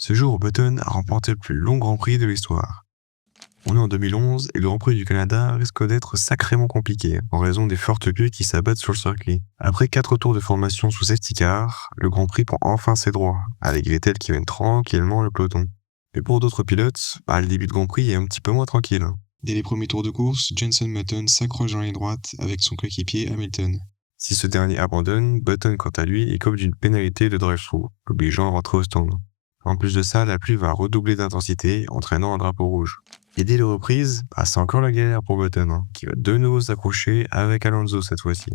Ce jour, Button a remporté le plus long Grand Prix de l'histoire. On est en 2011 et le Grand Prix du Canada risque d'être sacrément compliqué en raison des fortes pluies qui s'abattent sur le circuit. Après 4 tours de formation sous safety car, le Grand Prix prend enfin ses droits, avec Vettel qui mène tranquillement le peloton. Mais pour d'autres pilotes, le début de Grand Prix est un petit peu moins tranquille. Dès les premiers tours de course, Jenson Button s'accroche dans la ligne droite avec son coéquipier Hamilton. Si ce dernier abandonne, Button quant à lui écope d'une pénalité de drive-through, l'obligeant à rentrer au stand. En plus de ça, la pluie va redoubler d'intensité, entraînant un drapeau rouge. Et dès les reprises, c'est encore la galère pour Button, qui va de nouveau s'accrocher avec Alonso cette fois-ci.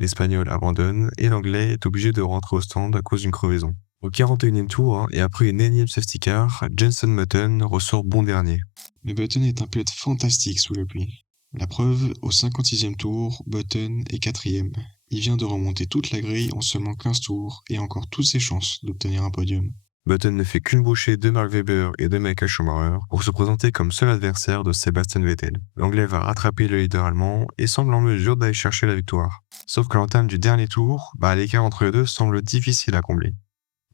L'Espagnol abandonne et l'Anglais est obligé de rentrer au stand à cause d'une crevaison. Au 41e tour, et après une énième safety car, Jenson Button ressort bon dernier. Mais Button est un pilote fantastique sous la pluie. La preuve, au 56e tour, Button est 4e. Il vient de remonter toute la grille en seulement 15 tours et a encore toutes ses chances d'obtenir un podium. Button ne fait qu'une bouchée de Mark Webber et de Michael Schumacher pour se présenter comme seul adversaire de Sebastian Vettel. L'Anglais va rattraper le leader allemand et semble en mesure d'aller chercher la victoire. Sauf qu'à l'entame du dernier tour, l'écart entre les deux semble difficile à combler.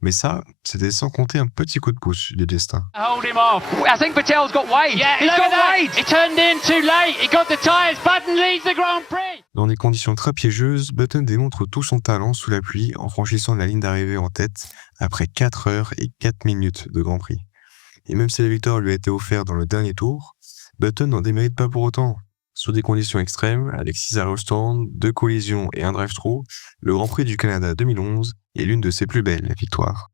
Mais ça, c'était sans compter un petit coup de pouce du destin. Hold him off. I think Vettel's got Wade. Yeah, he's got Wade. He turned in too late. He got the tyres. Button leads the Grand Prix. Dans des conditions très piégeuses, Button démontre tout son talent sous la pluie en franchissant la ligne d'arrivée en tête après 4 heures et 4 minutes de Grand Prix. Et même si la victoire lui a été offerte dans le dernier tour, Button n'en démérite pas pour autant. Sous des conditions extrêmes, avec 6 arrêts au stand, 2 collisions et un drive-through, le Grand Prix du Canada 2011 est l'une de ses plus belles victoires.